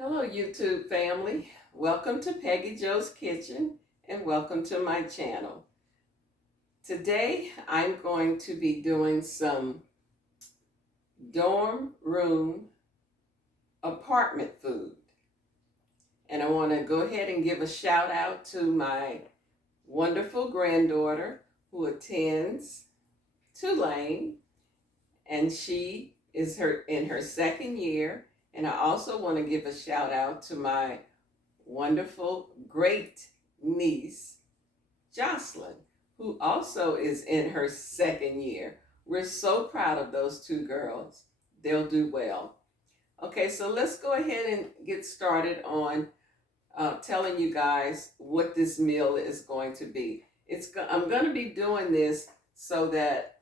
Hello, YouTube family. Welcome to Peggy Joe's Kitchen and welcome to my channel. Today, I'm going to be doing some dorm room apartment food. And I want to go ahead and give a shout out to my wonderful granddaughter who attends Tulane, and she is in her second year. And I also want to give a shout out to my wonderful great niece, Jocelyn, who also is in her second year. We're so proud of those two girls. They'll do well. Okay, so let's go ahead and get started on telling you guys what this meal is going to be. I'm going to be doing this so that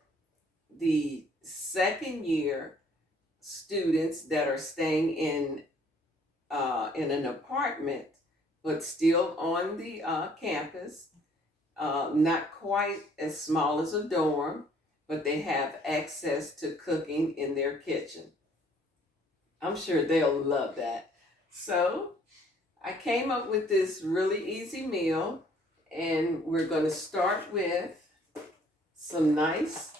the second year students that are staying in an apartment but still on the campus, not quite as small as a dorm, but they have access to cooking in their kitchen. I'm sure they'll love that. So I came up with this really easy meal, and we're going to start with some nice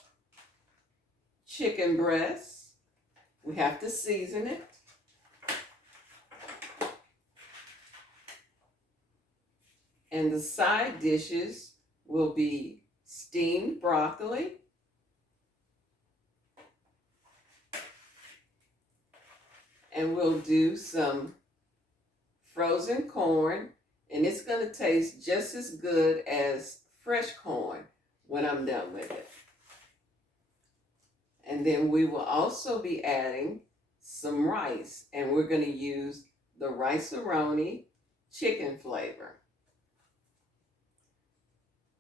chicken breasts. We have to season it. And the side dishes will be steamed broccoli, and we'll do some frozen corn, and it's going to taste just as good as fresh corn when I'm done with it. And then we will also be adding some rice, and we're going to use the Rice A Roni chicken flavor.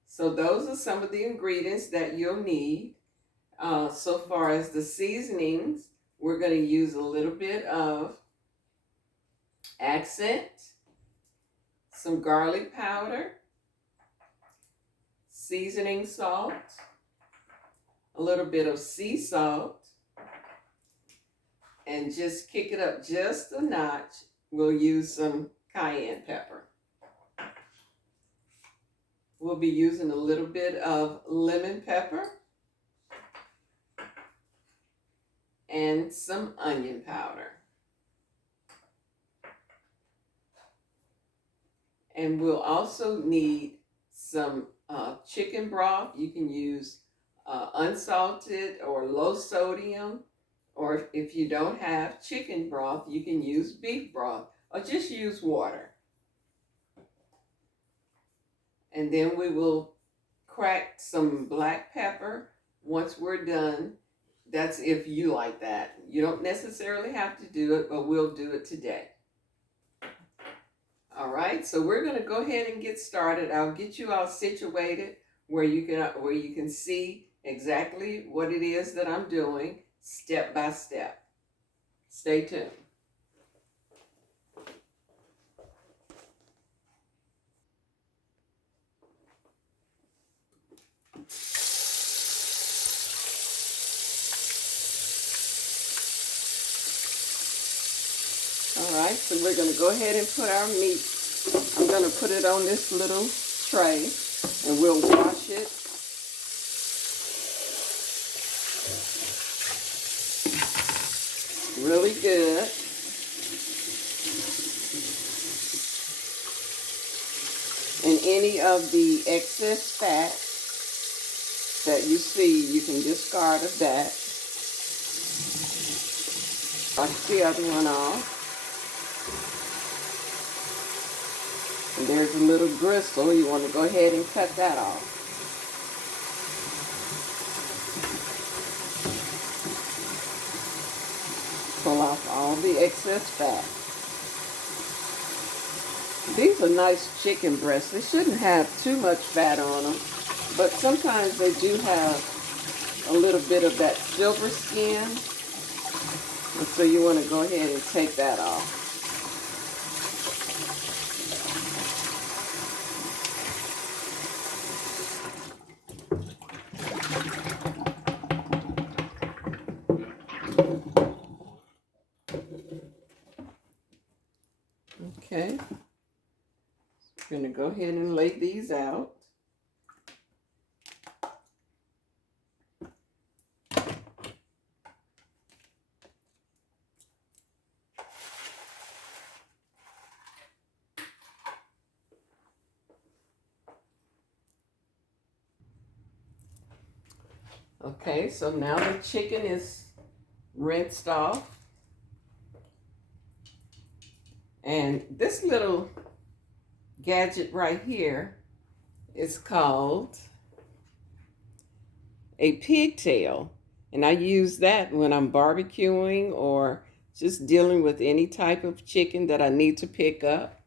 So those are some of the ingredients that you'll need. So far as the seasonings, we're going to use a little bit of accent, some garlic powder, seasoning salt, a little bit of sea salt, and just kick it up just a notch, we'll use some cayenne pepper. We'll be using a little bit of lemon pepper and some onion powder. And we'll also need some chicken broth. You can use unsalted or low sodium, or if you don't have chicken broth, you can use beef broth or just use water. And then we will crack some black pepper once we're done. That's if you like that. You don't necessarily have to do it, but we'll do it today. All right, so we're going to go ahead and get started. I'll get you all situated where you can see exactly what it is that I'm doing step by step. Stay tuned. All right, so we're going to go ahead and put our meat. I'm going to put it on this little tray, and we'll wash it. Really good. And any of the excess fat that you see, you can discard of that. Wash the other one off. And there's a little gristle. You want to go ahead and cut that off. Pull off all the excess fat. These are nice chicken breasts. They shouldn't have too much fat on them, but sometimes they do have a little bit of that silver skin. And so you want to go ahead and take that off. Okay. We're going to go ahead and lay these out. Okay, so now the chicken is rinsed off. And this little gadget right here is called a pigtail. And I use that when I'm barbecuing or just dealing with any type of chicken that I need to pick up.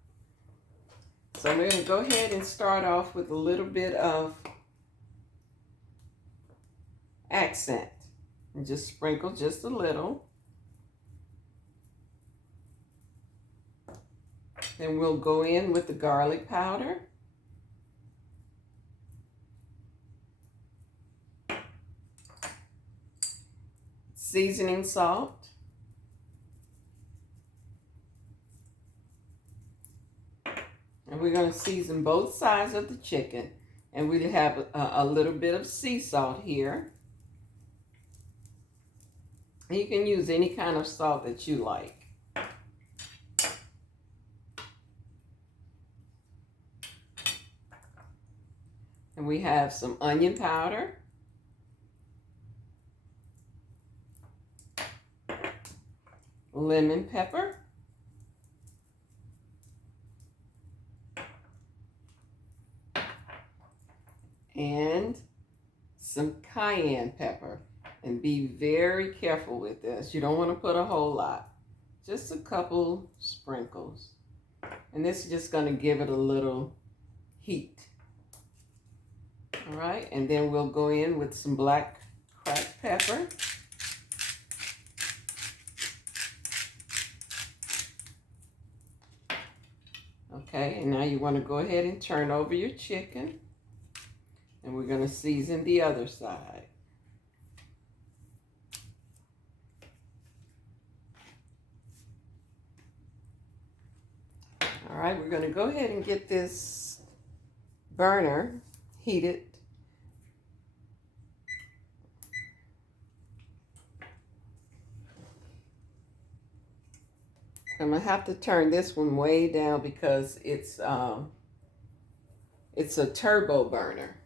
So I'm going to go ahead and start off with a little bit of accent. And just sprinkle just a little. Then we'll go in with the garlic powder. Seasoning salt. And we're going to season both sides of the chicken. And we have a little bit of sea salt here. You can use any kind of salt that you like. And we have some onion powder. Lemon pepper. And some cayenne pepper. And be very careful with this. You don't want to put a whole lot. Just a couple sprinkles. And this is just going to give it a little heat. All right, and then we'll go in with some black cracked pepper. Okay, and now you want to go ahead and turn over your chicken. And we're going to season the other side. All right, we're going to go ahead and get this burner heated. I'm going to have to turn this one way down because it's a turbo burner.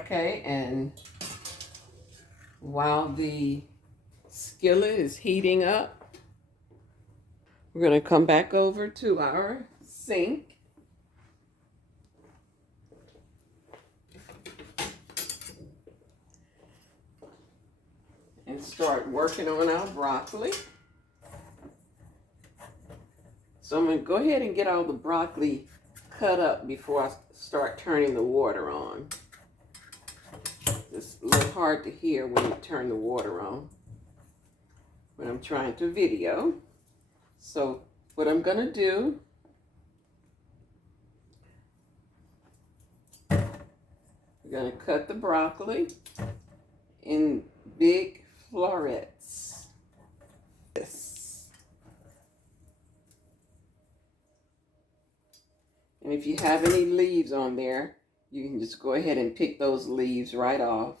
Okay, and while the skillet is heating up, we're going to come back over to our sink. And start working on our broccoli. So I'm going to go ahead and get all the broccoli cut up before I start turning the water on. It's a little hard to hear when you turn the water on when I'm trying to video. So what I'm going to do, we're going to cut the broccoli in big florets. And if you have any leaves on there, you can just go ahead and pick those leaves right off.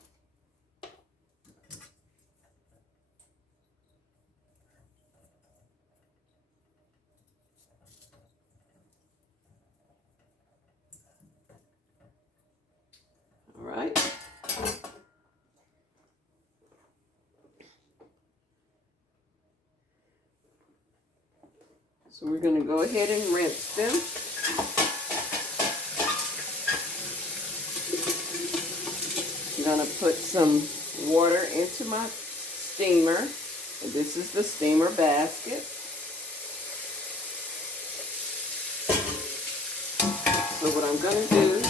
All right. So we're going to go ahead and rinse them. I'm going to put some water into my steamer. And this is the steamer basket. So what I'm going to do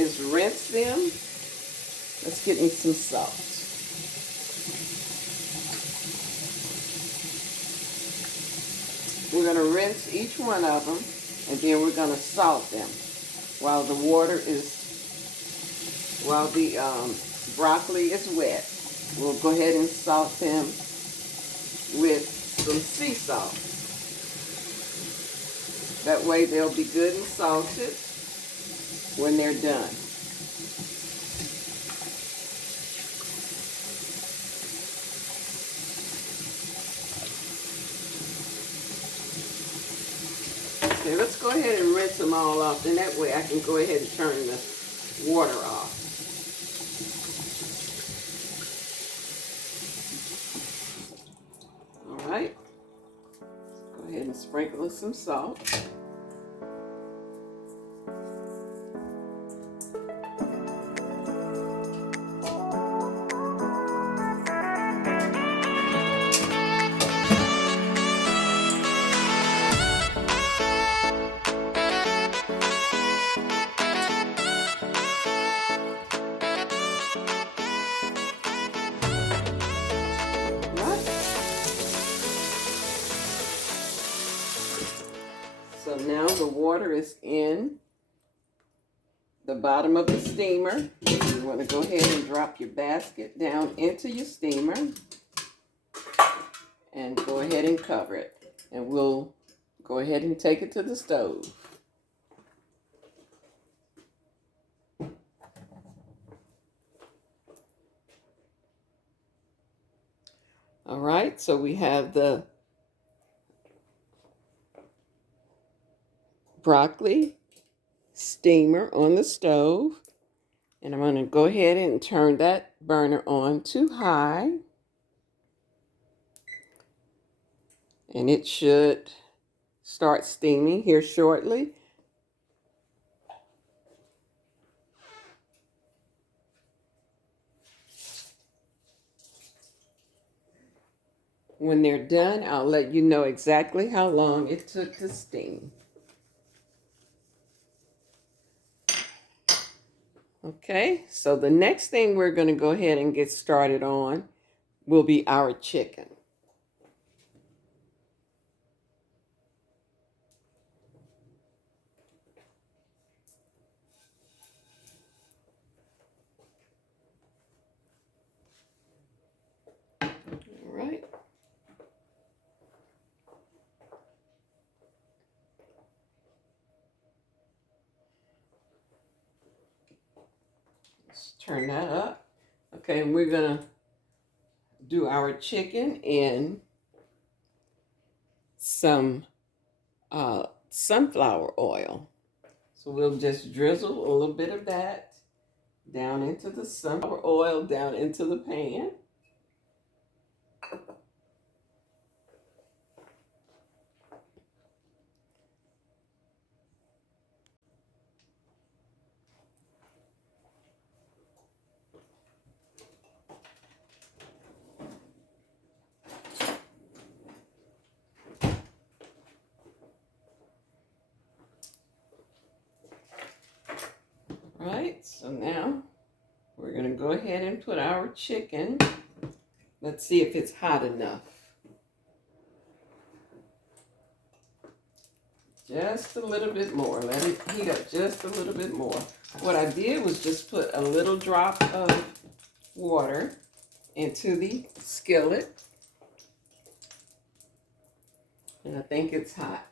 is rinse them. Let's get me some salt. We're going to rinse each one of them And then we're going to salt them while the broccoli is wet. We'll go ahead and salt them with some sea salt. That way they'll be good and salted when they're done. Okay, let's go ahead and rinse them all off, and that way I can go ahead and turn the water off. All right, go ahead and sprinkle with some salt. So now the water is in the bottom of the steamer. You want to go ahead and drop your basket down into your steamer and go ahead and cover it. And we'll go ahead and take it to the stove. All right, so we have the broccoli steamer on the stove, and I'm going to go ahead and turn that burner on to high, and it should start steaming here shortly. When they're done, I'll let you know exactly how long it took to steam. Okay, so the next thing we're going to go ahead and get started on will be our chicken. All right. Let's turn that up. Okay, and we're going to do our chicken in some sunflower oil. So we'll just drizzle a little bit of that down into the sunflower oil, down into the pan. All right, so now we're going to go ahead and put our chicken. Let's see if it's hot enough. Just a little bit more. Let it heat up just a little bit more. What I did was just put a little drop of water into the skillet. And I think it's hot.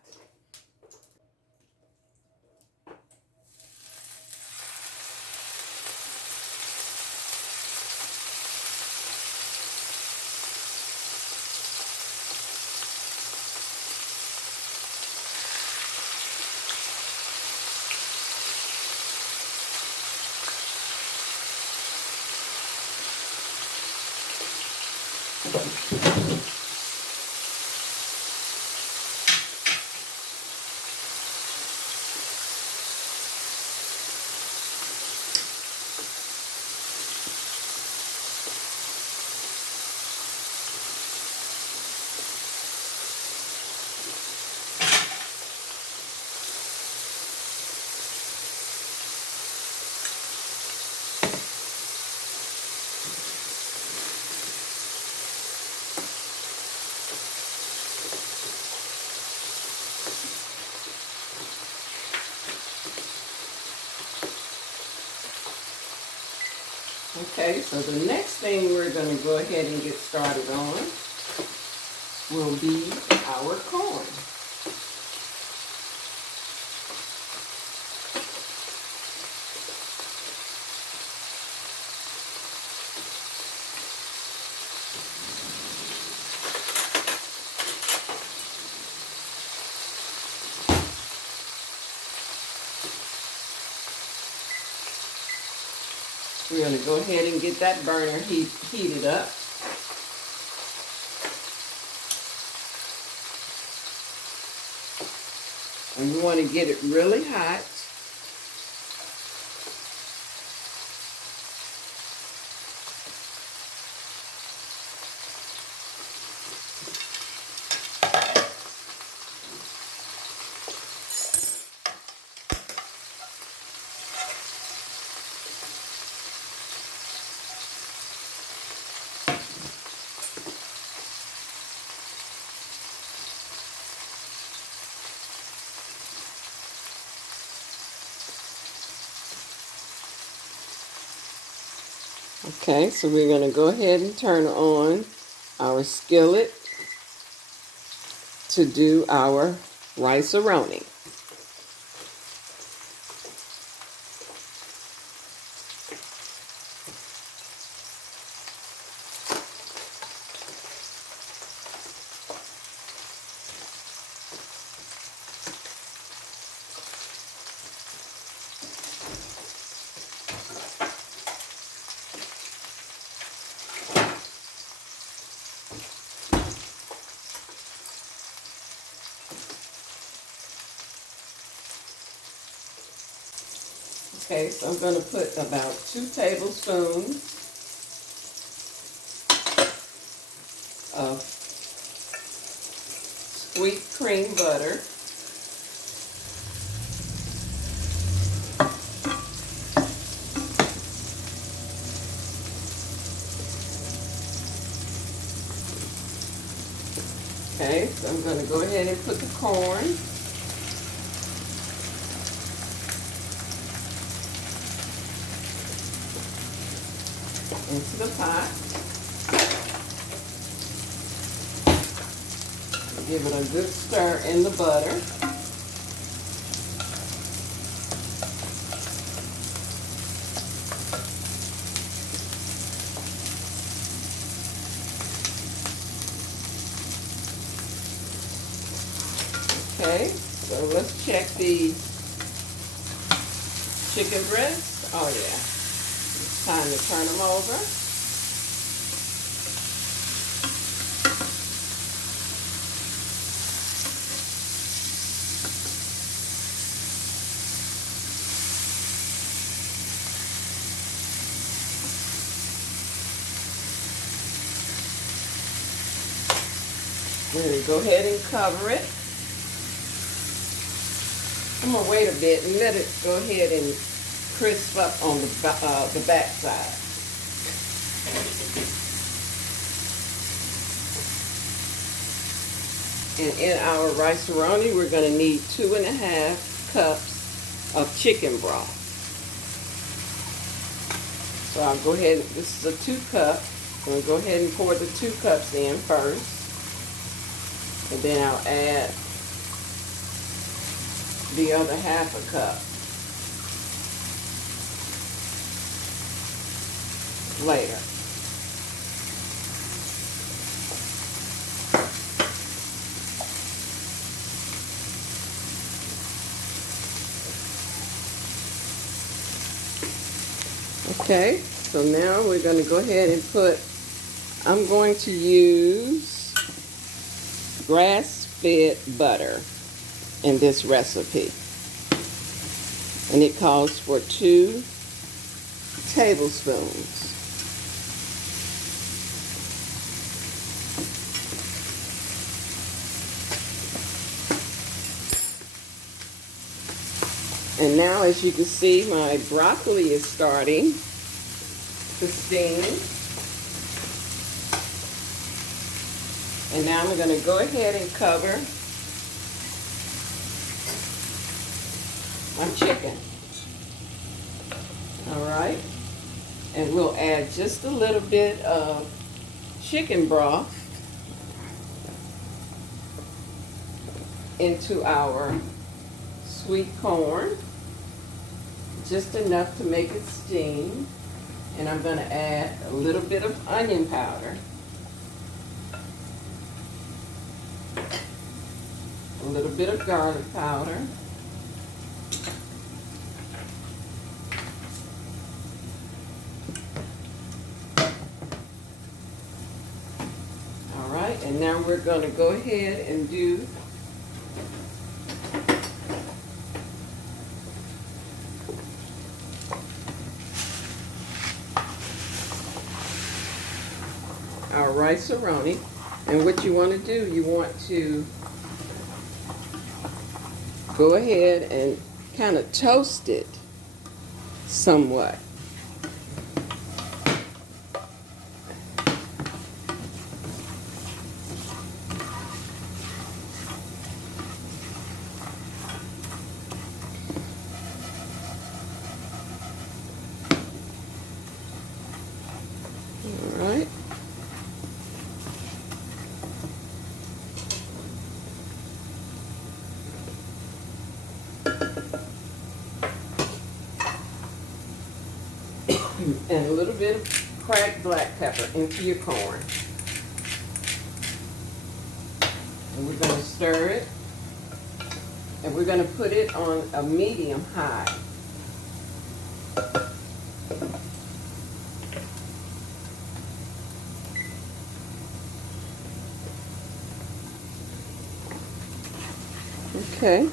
Okay, so the next thing we're going to go ahead and get started on will be our corn. We're going to go ahead and get that burner heated up. And you want to get it really hot. Okay, so we're going to go ahead and turn on our skillet to do our Rice A Roni. Okay, so I'm going to put about 2 tablespoons of sweet cream butter. Okay, so I'm going to go ahead and put the corn. Into the pot. Give it a good stir in the butter. Okay, so let's check the chicken breast. Oh yeah, it's time to turn them over. We're going to go ahead and cover it. I'm going to wait a bit and let it go ahead and crisp up on the back side. And in our Rice A Roni, we're going to need 2½ cups of chicken broth. So I'll go ahead, this is a 2 cup. I'm going to go ahead and pour the 2 cups in first. And then I'll add the other ½ cup later. Okay, so now we're going to go ahead and I'm going to use grass-fed butter in this recipe. And it calls for 2 tablespoons. And now, as you can see, my broccoli is starting to steam. And now I'm going to go ahead and cover my chicken. All right. And we'll add just a little bit of chicken broth into our sweet corn, just enough to make it steam. And I'm going to add a little bit of onion powder, a little bit of garlic powder, all right, and now we're going to go ahead and do our Rice A Roni. And what you want to do, you want to go ahead and kind of toast it somewhat. All right. And a little bit of cracked black pepper into your corn. And we're going to stir it. And we're going to put it on a medium high. Okay.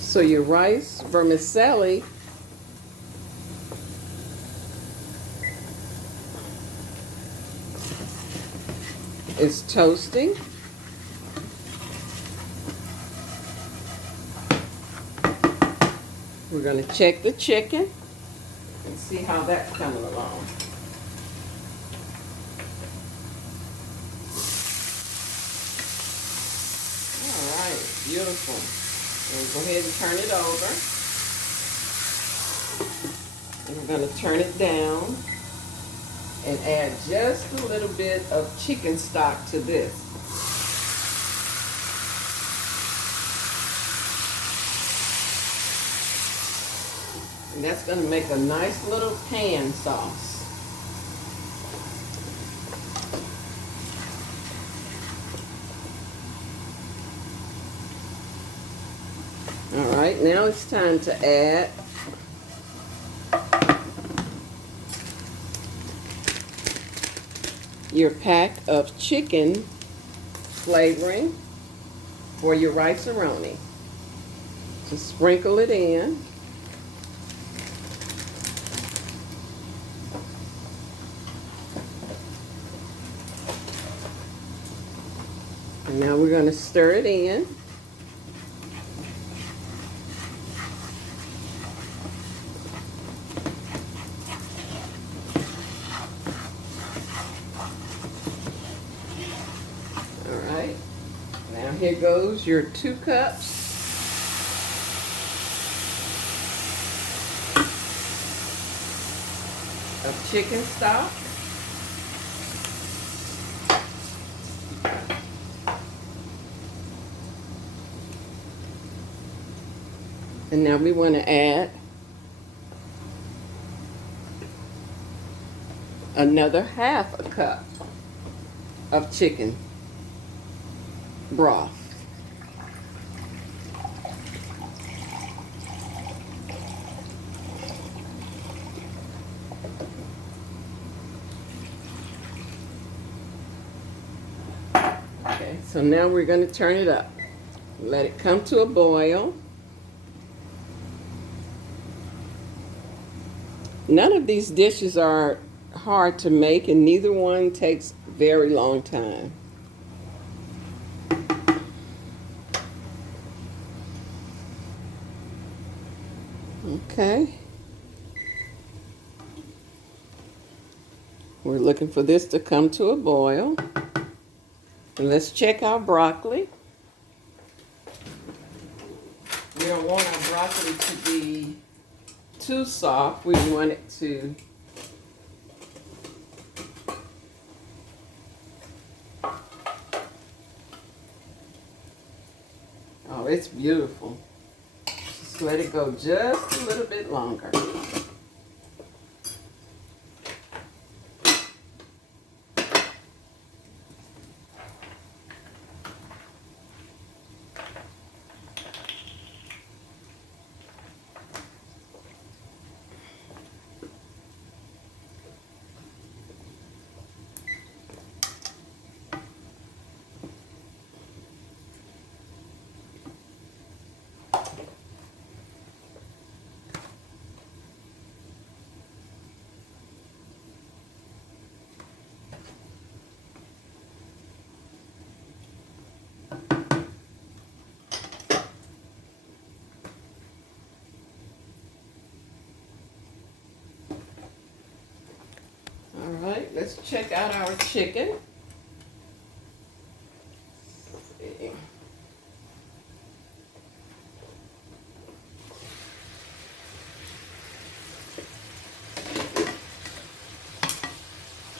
So your rice vermicelli is toasting. We're going to check the chicken and see how that's coming along. All right, beautiful. And go ahead and turn it over. And we're going to turn it down and add just a little bit of chicken stock to this. And that's going to make a nice little pan sauce. All right, now it's time to add your pack of chicken flavoring for your Rice A Roni. Just sprinkle it in. And now we're going to stir it in. All right. Now here goes your 2 cups of chicken stock. And now we want to add another 1/2 cup of chicken broth. Okay, so now we're going to turn it up. Let it come to a boil. None of these dishes are hard to make, and neither one takes a very long time. Okay. We're looking for this to come to a boil. And let's check our broccoli. We don't want our broccoli to be too soft. We want it to oh, it's beautiful. Just let it go just a little bit longer. All right, let's check out our chicken.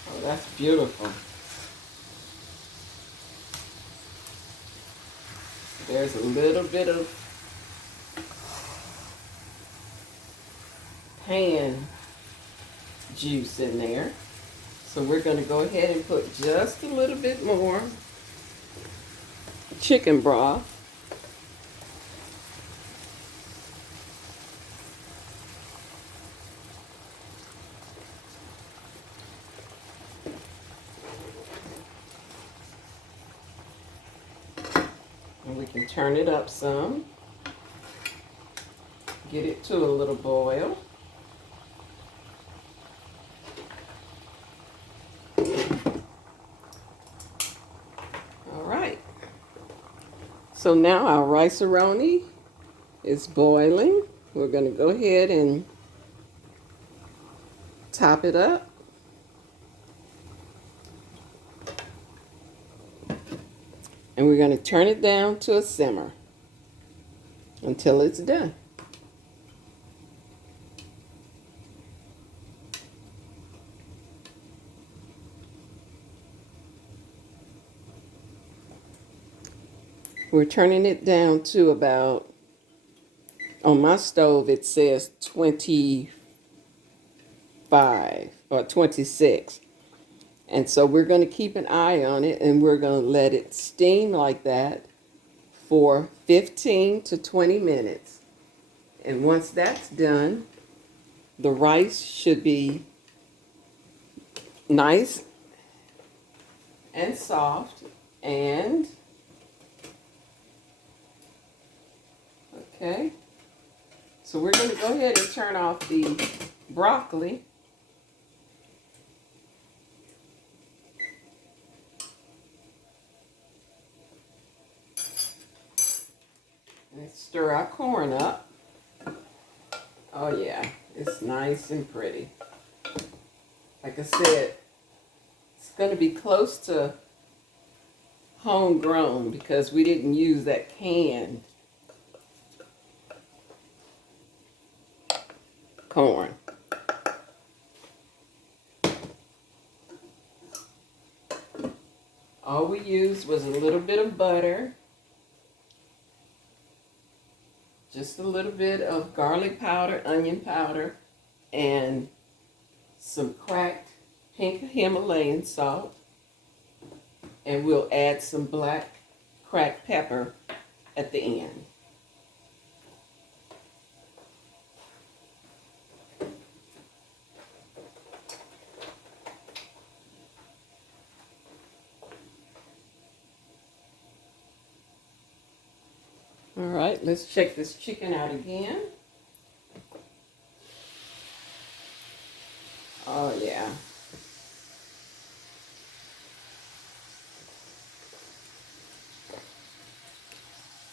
Oh, that's beautiful. There's a little bit of pan juice in there. So we're going to go ahead and put just a little bit more chicken broth. And we can turn it up some. Get it to a little boil. All right. So now our Rice A Roni is boiling. We're going to go ahead and top it up. And we're going to turn it down to a simmer until it's done. We're turning it down to about, on my stove it says 25 or 26. And so we're going to keep an eye on it, and we're going to let it steam like that for 15 to 20 minutes. And once that's done, the rice should be nice and soft. And okay, so we're going to go ahead and turn off the broccoli. And stir our corn up. Oh yeah, it's nice and pretty. Like I said, it's going to be close to homegrown because we didn't use that canned corn. All we used was a little bit of butter, just a little bit of garlic powder, onion powder, and some cracked pink Himalayan salt. And we'll add some black cracked pepper at the end. All right, let's check this chicken out again. Oh yeah.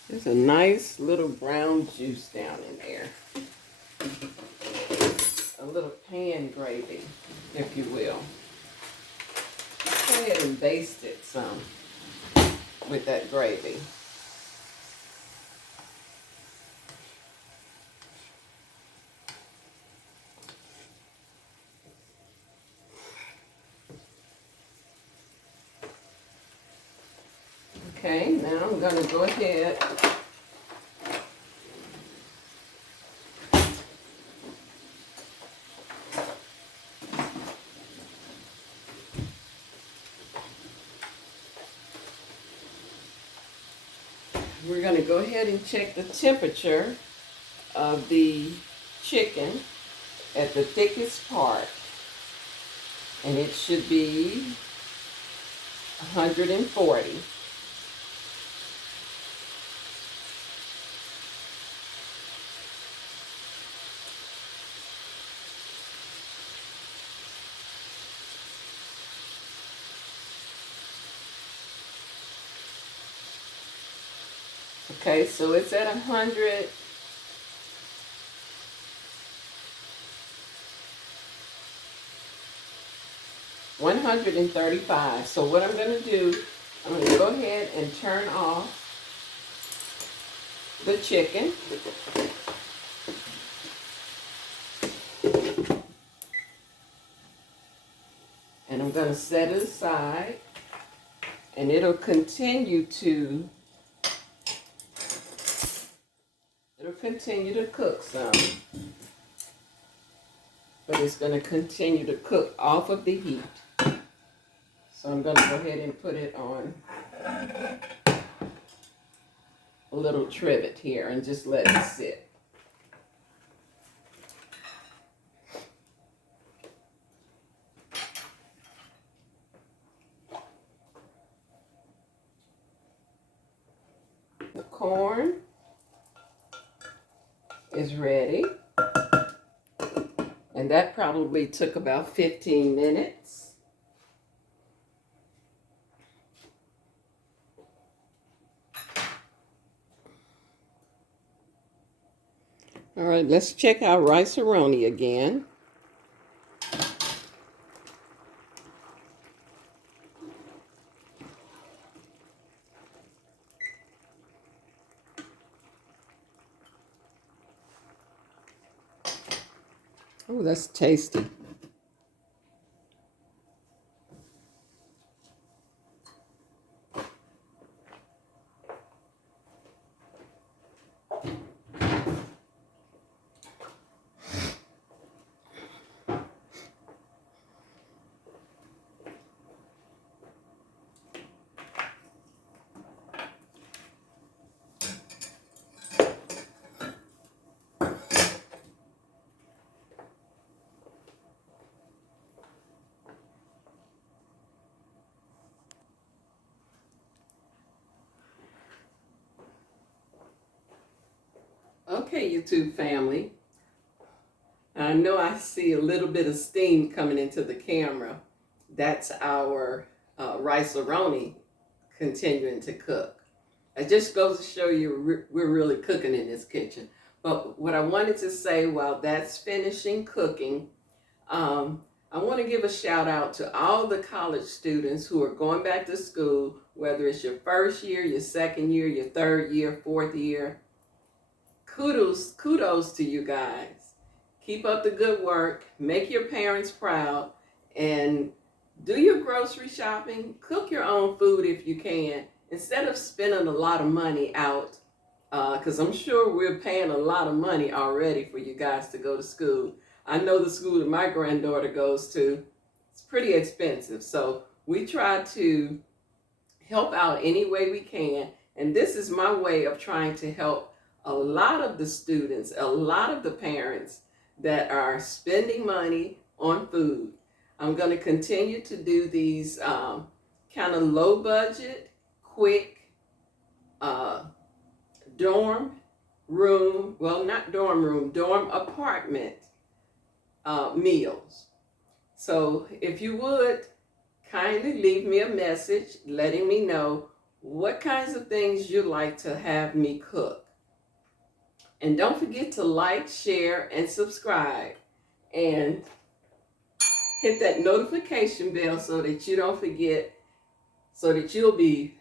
There's a nice little brown juice down in there. A little pan gravy, if you will. ahead and baste it some with that gravy. Okay, now I'm going to go ahead we're going to go ahead and check the temperature of the chicken at the thickest part, and it should be 140. Okay, so it's at 100. $135. So what I'm going to do, I'm going to go ahead and turn off the chicken. And I'm going to set it aside. And it'll continue to cook some. But it's going to continue to cook off of the heat. So I'm going to go ahead and put it on a little trivet here and just let it sit. The corn is ready. And that probably took about 15 minutes. All right, let's check out Rice A Roni again. Oh, that's tasty. Okay, YouTube family. I know I see a little bit of steam coming into the camera. That's our Rice A Roni continuing to cook. It just goes to show you we're really cooking in this kitchen. But what I wanted to say while that's finishing cooking, I want to give a shout out to all the college students who are going back to school, whether it's your first year, your second year, your third year, fourth year. Kudos to you guys. Keep up the good work. Make your parents proud. And do your grocery shopping. Cook your own food if you can. Instead of spending a lot of money out, because I'm sure we're paying a lot of money already for you guys to go to school. I know the school that my granddaughter goes to, it's pretty expensive. So we try to help out any way we can. And this is my way of trying to help a lot of the students, a lot of the parents that are spending money on food. I'm going to continue to do these kind of low budget, quick dorm room, well, not dorm room, dorm apartment meals. So if you would, kindly leave me a message letting me know what kinds of things you'd like to have me cook. And don't forget to like, share, and subscribe. And hit that notification bell so that you don't forget so that you'll be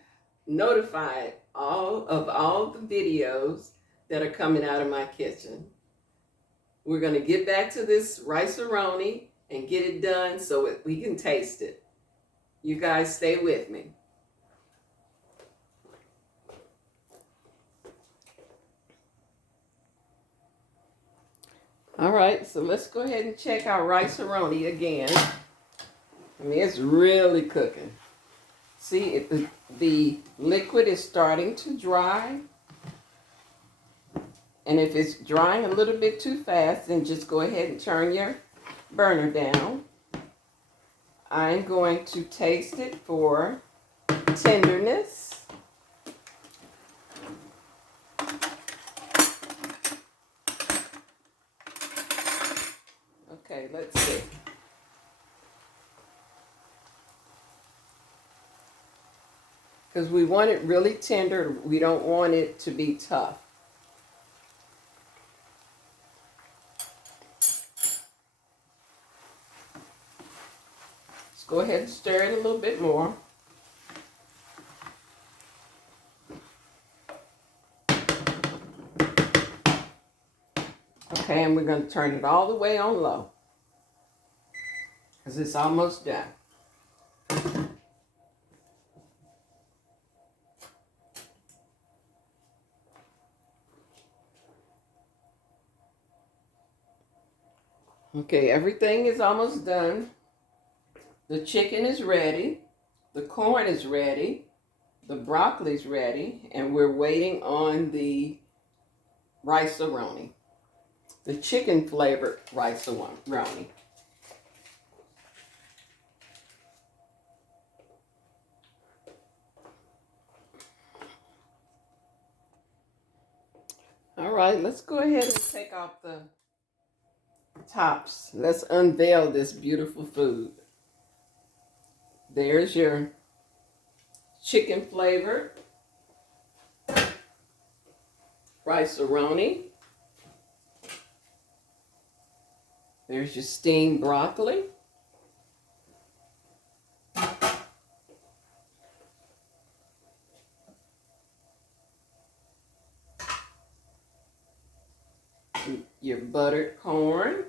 notified all the videos that are coming out of my kitchen. We're going to get back to this Rice A Roni and get it done so we can taste it. You guys stay with me. All right, so let's go ahead and check our Rice A Roni again. I mean, it's really cooking. See, the liquid is starting to dry. And if it's drying a little bit too fast, then just go ahead and turn your burner down. I'm going to taste it for tenderness. Okay, let's see. Because we want it really tender. We don't want it to be tough. Let's go ahead and stir it a little bit more. Okay, and we're going to turn it all the way on low, because it's almost done. Okay, everything is almost done. The chicken is ready. The corn is ready. The broccoli is ready. And we're waiting on the Rice A Roni. The chicken flavored Rice A Roni. All right, let's go ahead and take off the tops. Let's unveil this beautiful food. There's your chicken flavored Rice A Roni. There's your steamed broccoli. Your buttered corn.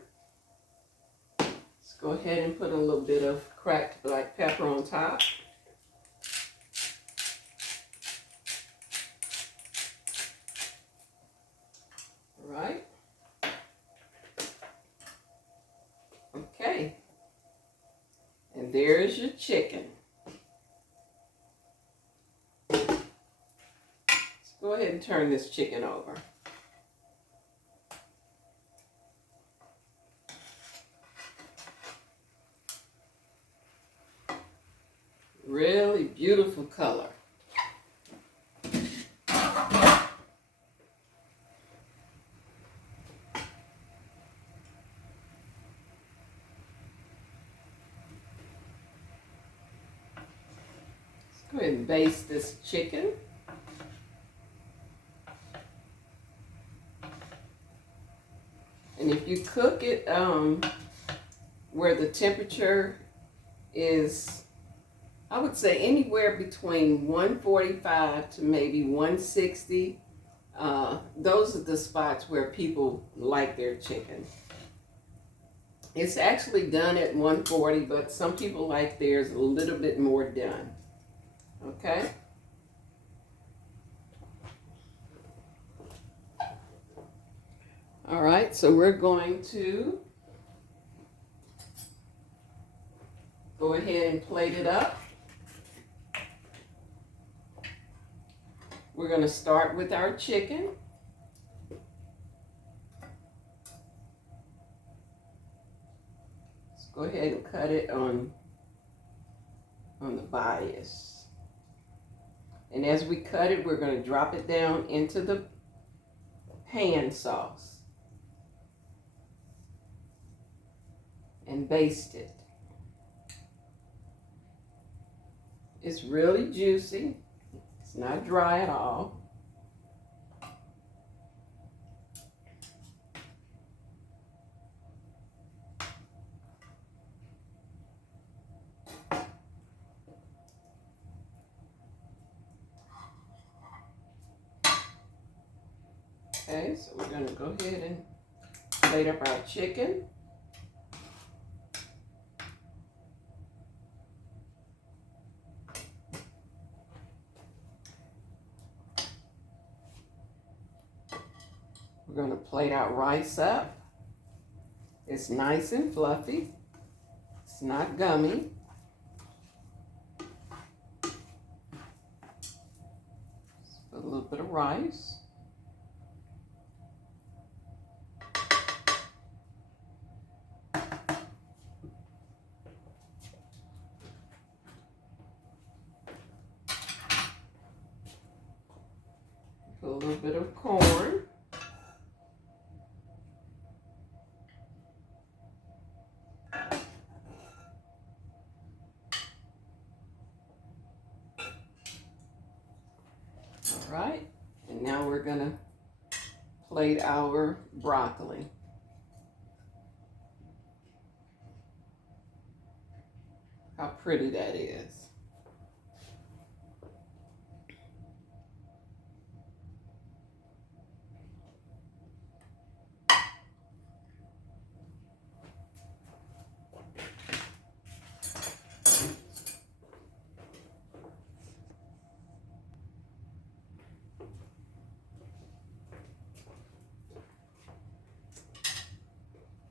Let's go ahead and put a little bit of cracked black pepper on top. All right. Okay. And there's your chicken. Let's go ahead and turn this chicken over. Really beautiful color. Let's go ahead and baste this chicken. And if you cook it where the temperature is, I would say anywhere between 145 to maybe 160. Those are the spots where people like their chicken. It's actually done at 140, but some people like theirs a little bit more done. Okay? All right, so we're going to go ahead and plate it up. We're going to start with our chicken. Let's go ahead and cut it on the bias. And as we cut it, we're going to drop it down into the pan sauce and baste it. It's really juicy. It's not dry at all. Okay, so we're going to go ahead and plate up our chicken. We're going to plate our rice up. It's nice and fluffy. It's not gummy. Put a little bit of rice. Put a little bit of corn. All right, and now we're gonna plate our broccoli. How pretty that is.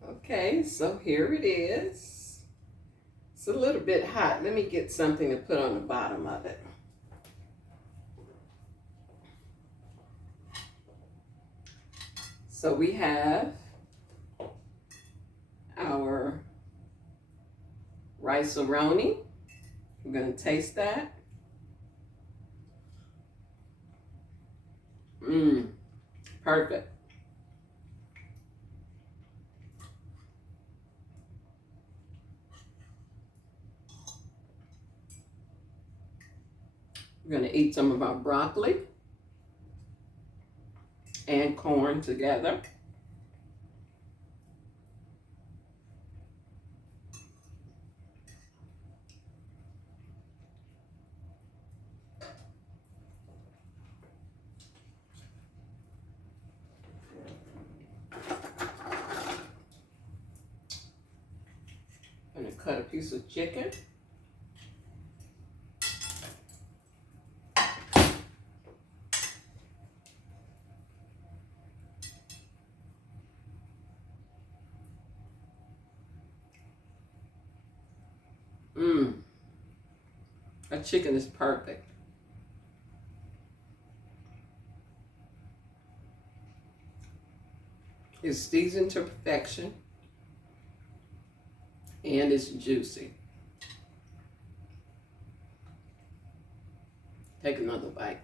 Okay, so here it is. It's a little bit hot. Let me get something to put on the bottom of it. So we have our Rice A Roni. We're going to taste that. Perfect. We're going to eat some of our broccoli and corn together. I'm going to cut a piece of chicken. That chicken is perfect. It's seasoned to perfection and it's juicy. Take another bite.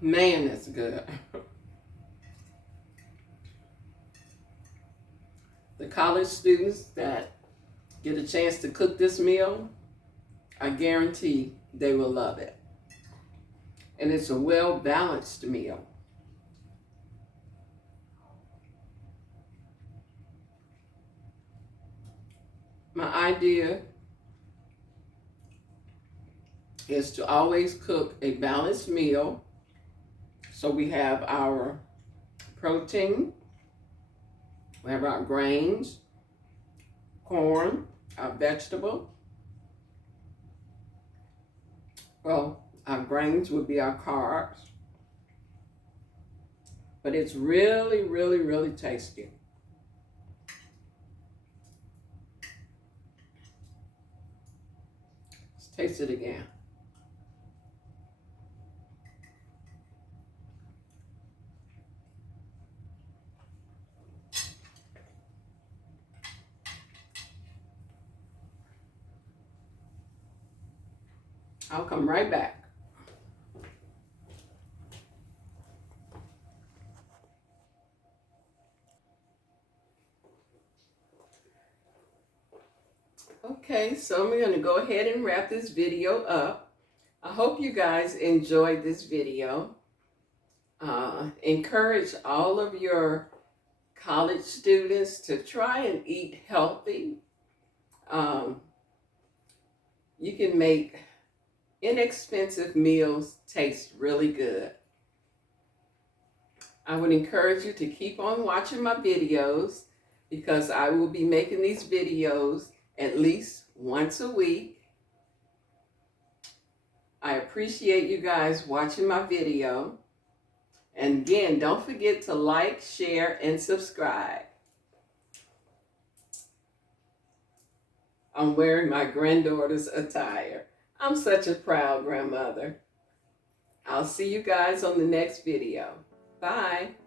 Man, that's good. The college students that get a chance to cook this meal, I guarantee they will love it. And it's a well-balanced meal. My idea is to always cook a balanced meal so we have our protein, we have our grains, corn, our vegetable. Well, our grains would be our carbs. But it's really, really, really tasty. Let's taste it again. I'll come right back. Okay, so I'm going to go ahead and wrap this video up. I hope you guys enjoyed this video. Encourage all of your college students to try and eat healthy. You can make inexpensive meals taste really good. I would encourage you to keep on watching my videos because I will be making these videos at least once a week. I appreciate you guys watching my video. And again, don't forget to like, share, and subscribe. I'm wearing my granddaughter's attire. I'm such a proud grandmother. I'll see you guys on the next video. Bye.